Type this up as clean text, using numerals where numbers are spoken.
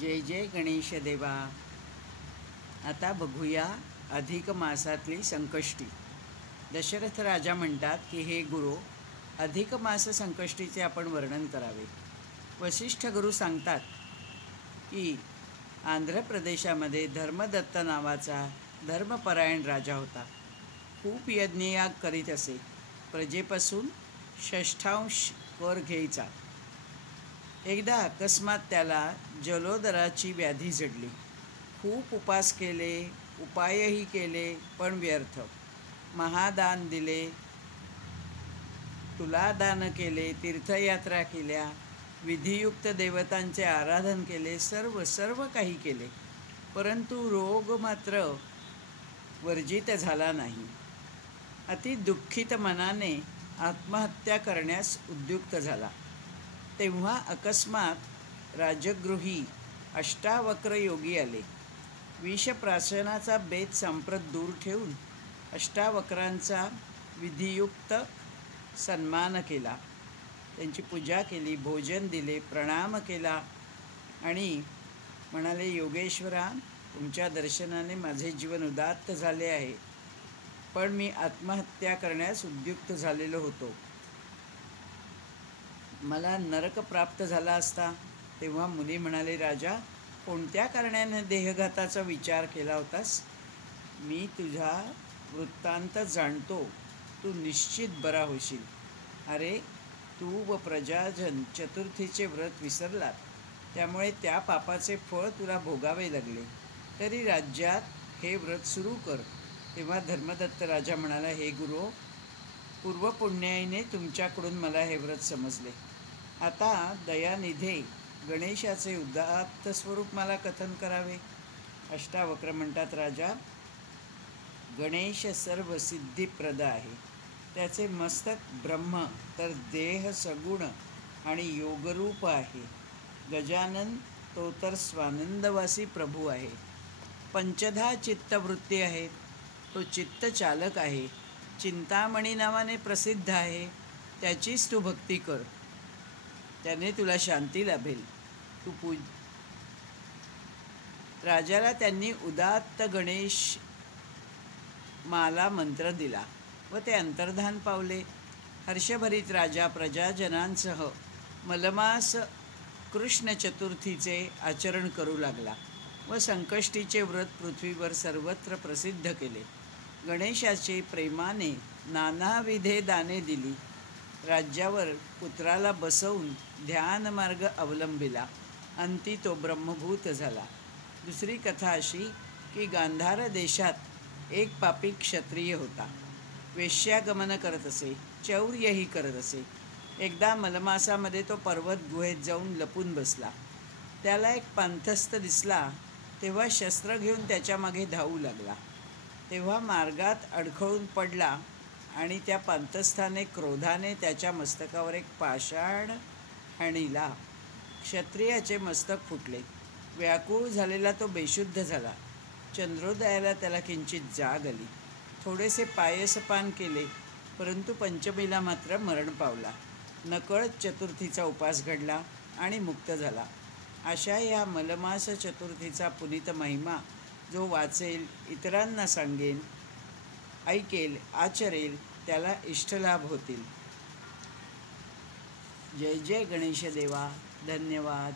जय जय गणेश देवा. आता बघूया अधिक मासातली संकष्टी. दशरथ राजा म्हणतात की हे गुरु, अधिक मास संकष्टीचे आपण वर्णन करावे. वसिष्ठ गुरु सांगतात की आंध्र प्रदेशामध्ये धर्मदत्त नावाचा धर्मपरायण राजा होता. खूप यज्ञयाग करीत असे. प्रजेपासून षष्ठांश कर घ्यायचा. एकदा अकस्मात त्याला जलोदराची व्याधी जडली. खूप उपास केले, उपायही केले, पण व्यर्थ. महादान दिले, तुलादान केले, तीर्थयात्रा केल्या, विधियुक्त देवतांचे आराधन केले, सर्व काही केले, परंतु रोग मात्र वर्जित झाला नाही. अति दुःखित मनाने आत्महत्या करण्यास उद्युक्त झाला. तेव्हा अकस्मात राजगृही अष्टावक्र योगी आले. विषप्राशनाचा बेत सांप्रत दूर ठेवून अष्टावक्रांचा विधियुक्त सन्मान केला. त्यांची पूजा केली, भोजन दिले, प्रणाम केला आणि म्हणाले, योगेश्वरा, तुमच्या दर्शनाने माझे जीवन उदात्त झाले आहे, पण मी आत्महत्या करण्यास उद्युक्त झालेलो होतो. मला नरक प्राप्त झाला असता. तेव्हा मुनी म्हणाले, राजा, कोणत्या कारणाने देहघाताचा विचार केला होतास? मी तुझा वृत्तांत जाणतो. तू निश्चित बरा होशील. अरे, तू व प्रजाजन चतुर्थीचे व्रत विसरलात, त्यामुळे त्या पापाचे फळ तुला भोगावे लागले. तरी राज्यात हे व्रत सुरू कर. तेव्हा धर्मदत्त राजा म्हणाला, हे गुरु, पूर्वपुण्याईने तुमच्याकडून मला हे व्रत समजले. आता दयानिधे गणेशाचे उदात्त स्वरूप मला कथन करावे. अष्टावक्र म्हणतात, राजा, गणेश सर्व सिद्धिप्रद आहे. त्याचे मस्तक ब्रह्म, तर देह सगुण आणि योगरूप आहे. गजानन, तो तर स्वानंदवासी प्रभू आहे. पंचधा चित्तवृत्ती आहेत. तो चित्तचालक आहे. चिंतामणी नावाने प्रसिद्ध आहे. त्याचीच तू भक्ती कर, त्याने तुला शांती लाभेल. राजाला त्यांनी उदात्त गणेश माला मंत्र दिला व ते अंतर्धान पावले. हर्षभरीत राजा प्रजाजनांसह मलमास कृष्ण चतुर्थीचे आचरण करू लागला व संकष्टीचे व्रत पृथ्वीवर सर्वत्र प्रसिद्ध केले. गणेशाचे प्रेमाने नानाविधे दाने दिली. राज्यावर पुत्राला बसवून ध्यानमार्ग अवलंबिला. अंती तो ब्रह्मभूत झाला. दुसरी कथा अशी की गांधार देशात एक पापी क्षत्रिय होता. वेश्यागमन करत असे, चौर्यही करत असे. एकदा मलमासामध्ये तो पर्वत गुहेत जाऊन लपून बसला. त्याला एक पांथस्थ दिसला. तेव्हा शस्त्र घेऊन त्याच्या मागे धावू लागला. तेव्हा मार्गात अडखळून पडला आणि त्या पांथस्थाने क्रोधाने त्याच्या मस्तकावर एक पाषाण हाणिला. क्षत्रियाचे मस्तक फुटले. व्याकुळ झालेला तो बेशुद्ध झाला. चंद्रोदयाला त्याला किंचित जाग आली. थोडेसे पायसपान केले, परंतु पंचमीला मात्र मरण पावला. नकळत चतुर्थीचा उपास घडला आणि मुक्त झाला. अशा या मलमास चतुर्थीचा पुनीत महिमा जो वाचेल, इतरांना सांगेल, ऐकेल, आचरेल, त्याला इष्टलाभ होतील. जय जय गणेश देवा. धन्यवाद.